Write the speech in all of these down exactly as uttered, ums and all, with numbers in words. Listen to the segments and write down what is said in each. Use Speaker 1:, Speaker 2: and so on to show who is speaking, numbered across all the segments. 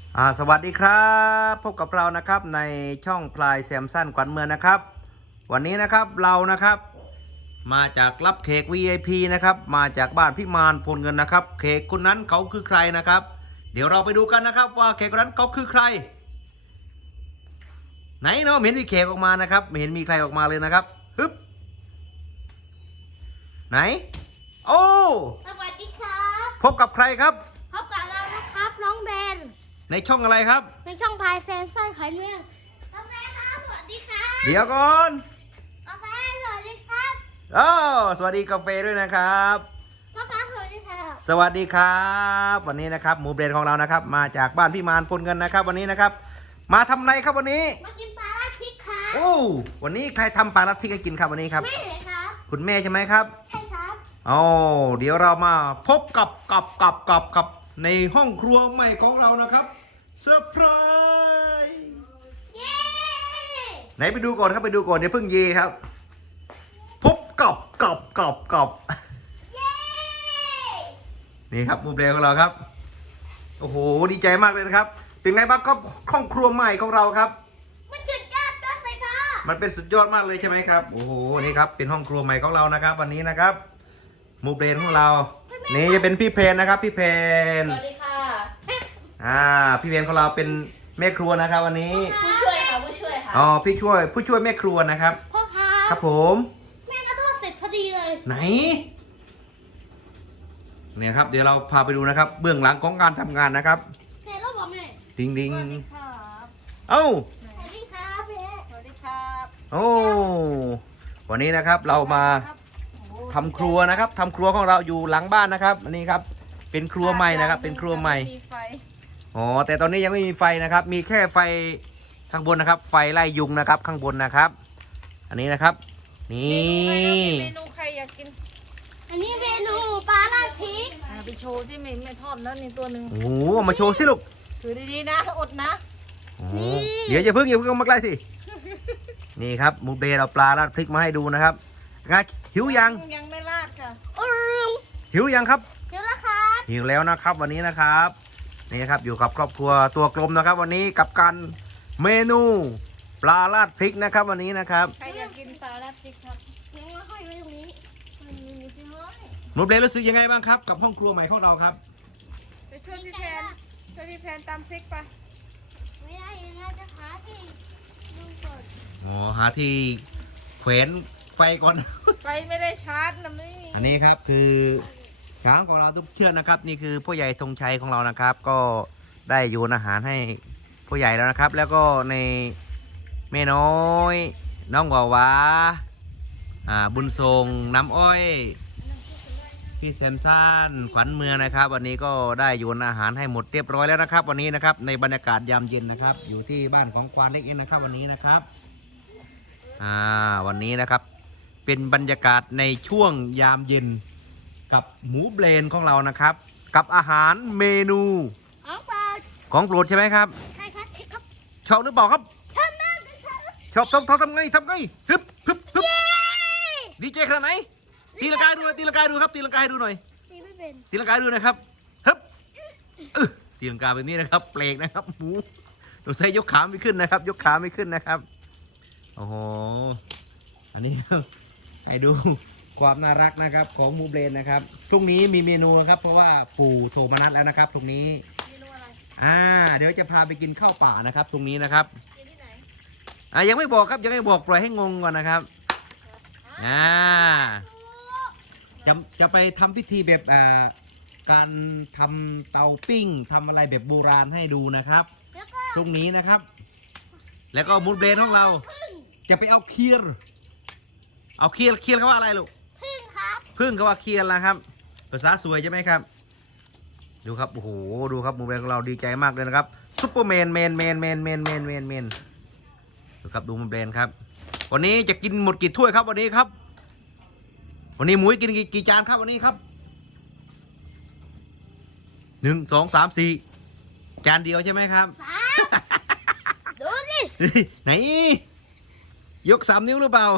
Speaker 1: อ่าสวัสดีครับพบกับเรานะครับในช่องพลายแซมสันขวัญเมืองนะครับ วันนี้นะครับเรานะครับมาจากรับเค้ก วี ไอ พี นะครับมาจากบ้านพิมานพลเงินนะครับเค้กคนนั้นเขาคือใครนะครับ เดี๋ยวเราไปดูกันนะครับว่าเค้กคนนั้นเขาคือใครไหนเนาะไม่เห็นมีเค้กออกมานะครับไม่เห็นมีใครออกมาเลยนะครับฮึบไหนโอ้
Speaker 2: สวัสดีครับ
Speaker 1: พบกับใครครับ
Speaker 2: พบกับเรานะครับน้องเบน
Speaker 1: ในช่องอะไรครับ
Speaker 2: ในช่องพายแซนไส้ขายเมืองกาแฟครับสวัสดีครับ
Speaker 1: เดี๋ยวก่อน
Speaker 2: กาแฟสวัสดีครับ
Speaker 1: อ๋อสวัสดีกาแฟด้วยนะครับ
Speaker 2: พ่อค้าสวัสดีครับ
Speaker 1: สวัสดีครับวันนี้นะครับหมูเบรนของเรานะครับมาจากบ้านพี่มานพลเงินนะครับวันนี้นะครับมาทำไรครับวันนี้
Speaker 2: มากินปลาราดพริกครับ
Speaker 1: โอ้วันนี้ใครทำปลาลัดพริกให้กินครับวันนี้ครับ
Speaker 2: ไม่เลยครับ
Speaker 1: คุณแม่ใช่ไหมครับ
Speaker 2: ใช่ครับ
Speaker 1: อ๋อเดี๋ยวเรามาพบกับกับกับกับกับในห้องครัวใหม่ของเรานะครับเซอร์ไพรส์
Speaker 2: เย้
Speaker 1: ไหนไปดูก่อนครับไปดูก่อนเดี๋ยวเพิ่งเยครับพบกับกับกับกับ
Speaker 2: เย้
Speaker 1: นี่ครับหมูเบรนของเราครับโอ้โหดีใจมากเลยนะครับเป็นไงบ้างครับห้องครัวใหม่ของเราครับ
Speaker 2: มันจุดยอดต้นเลยค่ะ
Speaker 1: มันเป็นสุดยอดมากเลยใช่ไหมครับโอ้โหนี่ครับเป็นห้องครัวใหม่ของเรานะครับ วันนี้นะครับหมูเบรนของเรานี่จะเป็นพี่เพนนะครับพี่เพน
Speaker 3: สวัสดีค่ะ
Speaker 1: อ่าพี่เพนของเราเป็นแม่ครัวนะครับ วันนี้
Speaker 3: ผู้ช่วยค่ะผู้ช่วยค่ะ
Speaker 1: อ๋อพี่ช่วยผู้ช่วยแม่ครัวนะครับ
Speaker 2: พ่อค้า
Speaker 1: ครับผม
Speaker 2: แม่ก็ทอดเสร็จพอดีเลย
Speaker 1: ไหนเนี่ยครับเดี๋ยวเราพาไปดูนะครับ เบื้องหลังของการทำงานนะครับ
Speaker 2: เสร็จแล้วบอกแม่
Speaker 1: ดิงดิง
Speaker 3: สวัสดีครับ
Speaker 1: เอ้า
Speaker 2: สวัสดีครับแม่
Speaker 3: สวัสดีครับ
Speaker 1: โอ้วันนี้นะครับเรามาทำครัวนะครับทำครัวของเราอยู่หลังบ้านนะครับอันนี้ครับเป็นครัวใหม่นะครับ เป็นครัวใหม่
Speaker 3: มีไฟ
Speaker 1: อ๋อแต่ตอนนี้ยังไม่มีไฟนะครับ มีแค่ไฟข้างบนนะครับ ไฟไล่ยุงนะครับ ข้างบนนะครับ อันนี้นะครับ นี่
Speaker 3: เมนูใครอยากกิน
Speaker 2: อันนี้เมนูปลาราดพริก
Speaker 3: อ่าไปโชว์สิไม่ไม่ทอดแล้วนี่ตัวหนึ่ง
Speaker 1: โอ้โหเอามาโชว์สิลูก
Speaker 3: ถือดีๆนะอดนะ
Speaker 1: โอ้โหเดี๋ยวจะเพิ่งอย่าเพิ่งเอามาใกล้สินี่ครับหมูเบรเราปลาราดพริกมาให้ดูนะครับไงหิวยัง
Speaker 3: ยังไม่ราดค่ะ
Speaker 2: อืม
Speaker 1: หิวยังครับ
Speaker 2: เดี๋ยวละครับ
Speaker 1: หิวแล้วนะครับ วันนี้นะครับนี่ครับอยู่กับครอบครัวตัวกลมนะครับ วันนี้กับการเมนูปลาราดพริกนะครับ วันนี้นะครับ
Speaker 3: ใครอยากกินปลาราดพริกครับ
Speaker 2: เลี้ยงมาห้อยไว้ตรงนี้มันมีนิดเดียว
Speaker 1: หมูเบรรู้สึกยังไงบ้างครับกับห้องครัวใหม่ของเราครับ
Speaker 3: ไปช่วยพี่แพนช่วยพี่แพนตำพริกไป
Speaker 2: ไม่ได้ยังไงจะหาที่ดูก่อน
Speaker 1: อ๋อหาที่แขวนไฟก่อน
Speaker 3: ไฟไม่ได้ชาร์จนะไม่มี
Speaker 1: อันนี้ครับคือช้างของเราทุกเชือกนะครับ นี่คือพ่อใหญ่ธงชัยของเรานะครับ ก็ได้โยนอาหารให้พ่อใหญ่แล้วนะครับ แล้วก็ในแม่น้อยน้องหวาวาอ่าบุญทรงน้ำอ้อยพี่แซมซันขวัญเมืองนะครับ วันนี้ก็ได้โยนอาหารให้หมดเรียบร้อยแล้วนะครับ วันนี้นะครับในบรรยากาศยามเย็นนะครับ อยู่ที่บ้านของควานเล็กเองนะครับ วันนี้นะครับอ่าวันนี้นะครับ เป็นบรรยากาศในช่วงยามเย็นกับหมูเบรนของเรานะครับ กับอาหารเมนู
Speaker 2: เอาเปิด
Speaker 1: ของโปรดใช่ไหมครับ
Speaker 2: ใช่ครับครับ
Speaker 1: ชอบหรือเปล่าครับ
Speaker 2: ทำได้ครับ
Speaker 1: ชอบทำทำทำไงทำไงฮึบฮึบฮึบดีเจขนาดไหนตีลังกายดูหน่อยตีลังกายดูครับตีลังกายดูหน่อย
Speaker 2: ตีไม่เป็น
Speaker 1: ตีลังกายดูหน่อยครับฮึบอึตีลังกาแบบนี้นะครับเปลกนะครับหมูต้องใส่ยกขาไม่ขึ้นนะครับ ยกขาไม่ขึ้นนะครับโอ้โหอันนี้ ให้ดูความน่ารักนะครับของหมูเบรนนะครับพรุ่งนี้มีเมนูครับเพราะว่าปู่โทรมานัดแล้วนะครับพรุ่งนี้
Speaker 3: เมนูอะไร
Speaker 1: อ่าเดี๋ยวจะพาไปกินข้าวป่านะครับพรุ่งนี้นะครับ
Speaker 3: กินที่ไหน
Speaker 1: อ่ายังไม่บอกครับยังไม่บอกปล่อยให้งงก่อนนะครับอ่าจะจะไปทำพิธีแบบอ่าการทำเตาปิ้งทำอะไรแบบโบราณให้ดูนะครับ
Speaker 2: แล้วก็
Speaker 1: พรุ่งนี้นะครับ แล้วก็หมูเบรนของเรา
Speaker 2: พึ่ง
Speaker 1: จะไปเอาเคียร์เอาเคียร์เคียร์เขาว่าอะไรลูก
Speaker 2: พึ่งครับ
Speaker 1: พึ่งเขาว่าเคียร์นะครับภาษาสวยใช่ไหมครับ ดูครับโอ้โหดูครับหมูแบงของเราดีใจมากเลยนะครับซุปเปอร์แมนแมนแมนแมนแมนแมนแมนแมนดูครับดูหมูแบงครับ วันนี้จะกินหมดกี่ถ้วยครับวันนี้ครับ วันนี้หมูกินกี่กี่จานครับวันนี้ครับหนึ่งสองสามสี่จานเดียวใช่ไหมครับ
Speaker 2: สามดูสิ
Speaker 1: ไหนยกสามนิ้วหรือเปล่า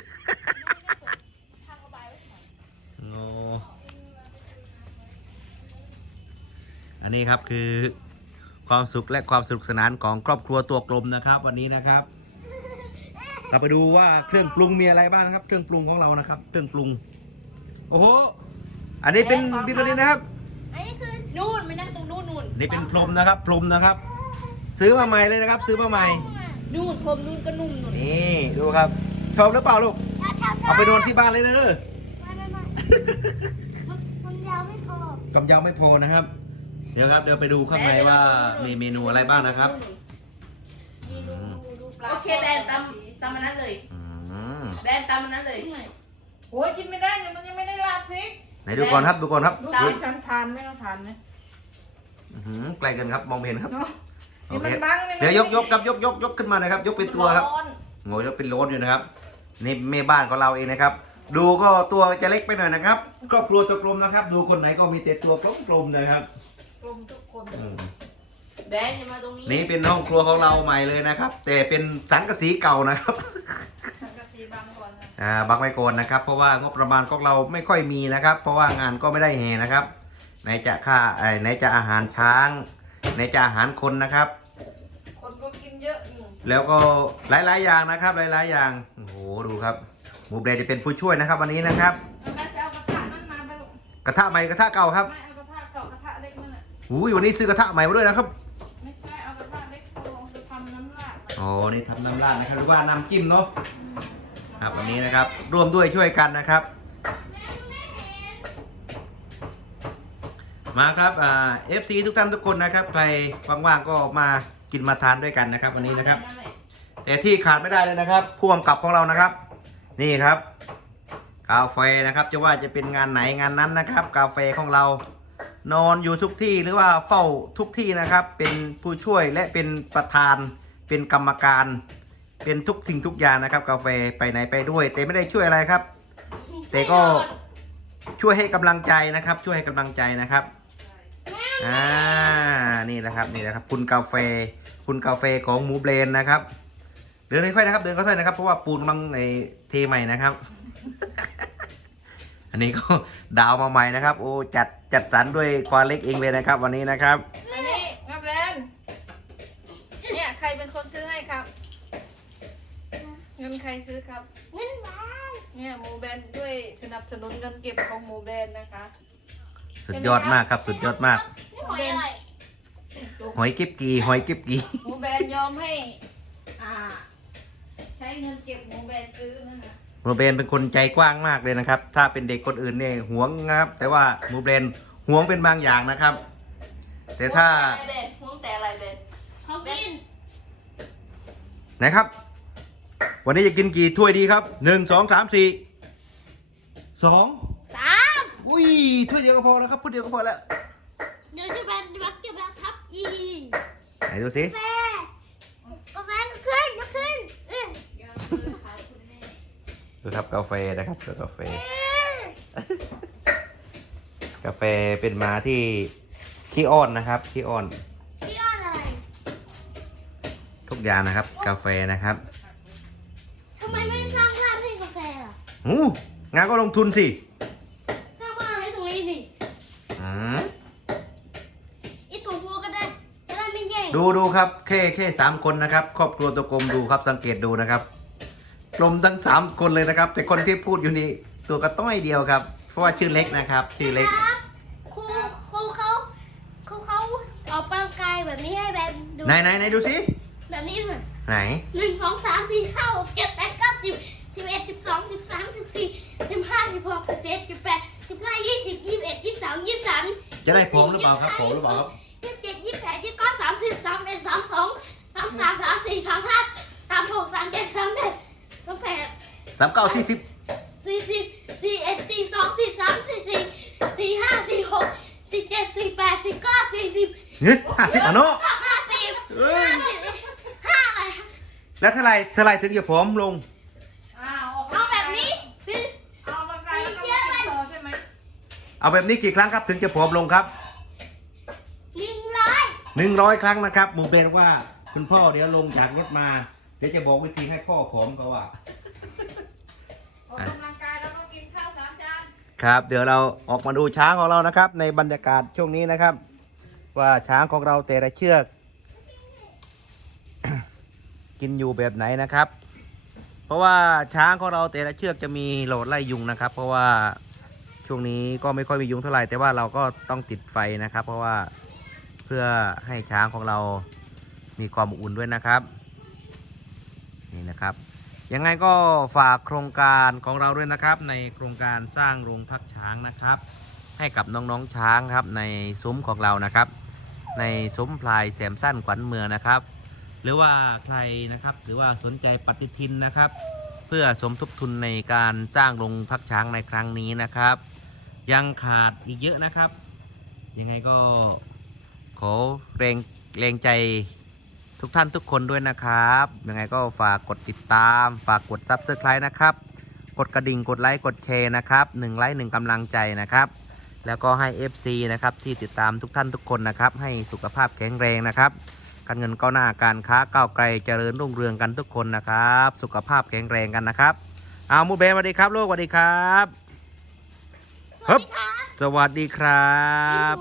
Speaker 1: โอ้อันนี้ครับคือความสุขและความสนุกสนานของครอบครัวตัวกลมนะครับ วันนี้นะครับ เราไปดูว่าเครื่องปรุงมีอะไรบ้างนะครับ เครื่องปรุงของเรานะครับ เครื่องปรุงโอ้โหอันนี้เป็นดินนี้นะครับ
Speaker 2: อันนี้คือ
Speaker 3: นู่นไม่นั่งตรงนู่นนู่น
Speaker 1: นี่เป็นพรมนะครับพรมนะครับ ซื้อมาใหม่เลยนะครับ ซื้อมาใหม่
Speaker 3: นู่นผมนู่นก็นุ่มนู่น
Speaker 1: นี่ดูครับ ชอบหรือเปล่าลูกเอาไปนอนที่บ้านเลยนะเด้อ
Speaker 2: ไม่ไม่ไม่มันยาวไม่พอก
Speaker 1: ำยาวไม่พอนะครับ เดี๋ยวครับเดี๋ยวไปดูข้างในว่ามีเมนูอะไรบ้างนะครับ
Speaker 3: นี่ดูดูดูปลา
Speaker 4: โอเคแบนตามตามมันนั้นเลย
Speaker 1: อืม
Speaker 4: แบนตามมันนั้นเลย
Speaker 3: โอ้ยชิมไม่ได้เนี่ยมันยังไม่ได้ลาบพริก
Speaker 1: ไหนดูก่อนครับดูก่อนครับ
Speaker 3: ดู
Speaker 4: ตาม
Speaker 3: สีสันผ่านไหมเอาผ่านไหม
Speaker 1: อื้อหือไกลเกินครับมองไม่เห็นครับ
Speaker 3: เนาะ
Speaker 1: โอ
Speaker 3: นี่
Speaker 1: เค
Speaker 3: มันบังนี่
Speaker 1: เดี๋ยวยกยกครับยกยกยกขึ้นมาหน่อยครับ ยกเป็นตัวครับ
Speaker 4: ร้อน
Speaker 1: โง่ยกเป็นโลนอยู่นะครับนี่แม่บ้านของเราเองนะครับ ดูก็ตัวจะเล็กไปหน่อยนะครับ ครอบครัวตัวกลมนะครับ ดูคนไหนก็มีแต่ตัวกลมๆนะครับ
Speaker 3: กลมทุกคน
Speaker 1: อืม
Speaker 4: แบนอย่ามาตรงนี้
Speaker 1: นี่เป็นห้องครัวของเราใหม่เลยนะครับ แต่เป็นสังกะสีเก่านะครับ
Speaker 3: สังกะสีบังก่อนนะ
Speaker 1: อ่าบักไว้ก่อนนะครับ เพราะว่างบประมาณของเราไม่ค่อยมีนะครับ เพราะว่างานก็ไม่ได้แห่นะครับไหนจะค่าไอ้ไหนจะอาหารช้างไหนจะอาหารคนนะครับ
Speaker 3: คนก็กินเยอะอยู่
Speaker 1: แล้วก็หลาย ๆ อย่างนะครับ หลาย ๆ อย่างโอ้โหดูครับหมูเบรจะเป็นผู้ช่วยนะครับ วันนี้นะครับ
Speaker 3: เอาไปเอากระทะนั้นมาไปลูก
Speaker 1: กระทะใหม่กระทะเก่าครับ
Speaker 3: ไม่เอากระทะเก่ากระทะเล็กนั่นแหละ
Speaker 1: หูยวันนี้ซื้อกระทะใหม่มาด้วยนะครับ
Speaker 3: ไม่ใช่เอากระทะเล็กลองจะทำน้ำราด
Speaker 1: อ๋อนี่ทำน้ำราดนะครับหรือว่าน้ำจิ้มเนาะครับวันนี้นะครับร่วมด้วยช่วยกันนะครับ มาครับอ่า เอฟ ซี ทุกท่านทุกคนนะครับใครว่างๆก็มากินมาทานด้วยกันนะครับ วันนี้นะครับ แต่ที่ขาดไม่ได้เลยนะครับผู้กำกับของเรานะครับ นี่ครับ กาแฟนะครับ จะว่าจะเป็นงานไหนงานนั้นนะครับ กาแฟของเรา นอนอยู่ทุกที่หรือว่าเฝ้าทุกที่นะครับ เป็นผู้ช่วยและเป็นประธาน เป็นกรรมการ เป็นทุกสิ่งทุกอย่างนะครับ กาแฟไปไหนไปด้วย แต่ไม่ได้ช่วยอะไรครับ แต่ก็ช่วยให้กำลังใจนะครับ ช่วยให้กำลังใจนะครับอ่านี่แหละครับนี่แหละครับ คุณกาแฟ คุณกาแฟของหมูเบรนนะครับ เดินค่อยๆนะครับ เดินค่อยๆนะครับ เพราะว่าปูนกำลังไอ้เทใหม่นะครับ อันนี้ก็ดาวมาใหม่นะครับ โอ้จัดจัดสรรด้วยควาเล็กเองเลยนะครับ วันนี้นะครับ
Speaker 3: อันนี้งับแลนเนี่ยใครเป็นคนซื้อให้ครับ เงินใครซื้อครับ
Speaker 2: เงินบ้าน
Speaker 3: เนี่ยหมูแบรนด์ด้วยสนับสนุนเงินเก็บของหมูแบรนด์นะคะ
Speaker 1: สุดยอดมากครับ สุดยอดมาก
Speaker 2: นี่หอยอะไร
Speaker 1: หอยกิ๊บกีหอยกิ๊บกี
Speaker 3: หมูแบรนด์ยอมให้ อ่า ใช้เงินเก็บหมูแบรนด์ซื้อนะคะ
Speaker 1: หมูเบรนเป็นคนใจกว้างมากเลยนะครับ ถ้าเป็นเด็กคนอื่นเนี่ยหวงนะครับ แต่ว่าหมูเบรนหวงเป็นบางอย่างนะครับ แต่ถ้า
Speaker 4: อะไรแบนห่วงแต่อะไรแบน
Speaker 2: ของกิน
Speaker 1: นะครับ วันนี้จะกินกี่ถ้วยดีครับหนึ่งสองสามสี่สอง
Speaker 2: สาม
Speaker 1: อุ้ยถ้วยเดียวก็พอแล้วครับพูดเดียวก็พอแล้ว
Speaker 2: เดี๋ยวจะเป็นวัดจะแบบทับอี
Speaker 1: ไหนดูสิ
Speaker 2: กาแฟกาแฟก็ขึ้นก็ขึ้นเออ
Speaker 1: ดูครับกาแฟนะครับดูกาแฟ กาแฟเป็นหมาที่ขี้อ้อนนะครับขี้อ้อน
Speaker 2: พี่อ้อนอะไร
Speaker 1: ทุกอย่างนะครับ กาแฟนะครับ
Speaker 2: ทำไมไม่สร้างร้านให้กาแฟล่ะ
Speaker 1: อู้งานก็ลงทุนสิ
Speaker 2: สร้างบ้านให้ตรงนี้สิ
Speaker 1: อืม
Speaker 2: ไอตัวพัวก็ได้จะได้ไม่แย่
Speaker 1: ดูดูครับแค่แค่สามคนนะครับ ครอบครัวตัวกลมดูครับสังเกตดูนะครับกลมทั้งสามคนเลยนะครับ แต่คนที่พูดอยู่นี่ตัวกระต้อยเดียวครับ เพราะว่าชื่อเล็กนะครับ ชื่อเล็ก
Speaker 2: ครับครูครูเขาครูเขาออกกำลังกายแบบนี้ให้แบบดู
Speaker 1: ไหนไหนไหนดูสิ
Speaker 2: แบบนี้เลย
Speaker 1: ไหน
Speaker 2: หนึ่งสองสามสี่ห้าหกเจ็ดแปดเก้าสิบสิบเอ็ดสิบสองสิบสามสิบสี่สิบห้าสิบหกสิบเจ็ดสิบแปดสิบเก้ายี่สิบยี่สิบเอ็ดยี่สิบสองยี่สิบสาม
Speaker 1: จะได้ผอมหรือเปล่าครับผอมหรือเปล่าครับ
Speaker 2: ยี่สิบเจ็ดยี่สิบแปดยี่สิบเก้าสามสิบสามเอ็ดสามสองสามสามสามสี่สามห้าสามหกสามเจ็ดสามแปดสามแปด
Speaker 1: สามเก้าสี่สิบ
Speaker 2: สี่สิบสี่เอ็ดสี่สองสี่สามสี่สี่สี่ห้าสี่หกสี่เจ็ดสี่แปดสี่เก้าสี่สิบ
Speaker 1: เฮ้ยห้าสิบอ่ะเนาะ
Speaker 2: ห้าสิบ
Speaker 1: เอ้ย
Speaker 2: ห้าสิบห้าอะไร
Speaker 1: แล้วเท่าไหรเท่าไหรถึงจะผอมลง
Speaker 3: อ้าวออก
Speaker 2: เอาแบบนี้สิ
Speaker 3: เอากำลังกายแล้วก็มากินต่อใช่ไหม
Speaker 1: เอาแบบนี้กี่ครั้งครับถึงจะผอมลงครับ
Speaker 2: หนึ่งร้อย
Speaker 1: หนึ่งร้อยครั้งนะครับหมูเบนบอกว่าคุณพ่อเดี๋ยวลงจากรถมาเดี๋ยวจะบอกวิธีให้พ่อผอมก็ว่า
Speaker 3: ออกกำลังกายแล้วก็กินข้าวสามจาน
Speaker 1: ครับเดี๋ยวเราออกมาดูช้างของเรานะครับ ในบรรยากาศช่วงนี้นะครับ ว่าช้างของเราแต่ละเชือกกินอยู่แบบไหนนะครับ เพราะว่าช้างของเราแต่ละเชือกจะมีโหลดไล่ยุงนะครับ เพราะว่าช่วงนี้ก็ไม่ค่อยมียุงเท่าไหร่แต่ว่าเราก็ต้องติดไฟนะครับ เพราะว่าเพื่อให้ช้างของเรามีความอบอุ่นด้วยนะครับนี่นะครับยังไงก็ฝากโครงการของเราด้วยนะครับ ในโครงการสร้างโรงพักช้างนะครับ ให้กับน้องๆช้างครับในซุ้มของเรานะครับ ในซุ้มพลายแสมสั้นขวัญเมืองนะครับ หรือว่าใครนะครับหรือว่าสนใจปฏิทินนะครับ เพื่อสมทบทุนในการสร้างโรงพักช้างในครั้งนี้นะครับ ยังขาดอีกเยอะนะครับ ยังไงก็ขอแรงแรงใจทุกท่านทุกคนด้วยนะครับยังไงก็ฝากกดติดตาม ฝากกดซับสไครต์นะครับกดกระดิ่งกดไลค์กดแชร์นะครับหนึ่งไลค์หนึ่งกำลังใจนะครับ แล้วก็ให้ เอฟ ซี นะครับที่ติดตามทุกท่านทุกคนนะครับให้สุขภาพแข็งแรงนะครับการเงินก้าวหน้าการค้าก้าวไกลเจริญรุ่งเรืองกันทุกคนนะครับ สุขภาพแข็งแรงกันนะครับเอามูเบนสวัสดีครับลูกสวัสดีครับ
Speaker 2: สวัสดีครับ
Speaker 1: สวัสดีครับ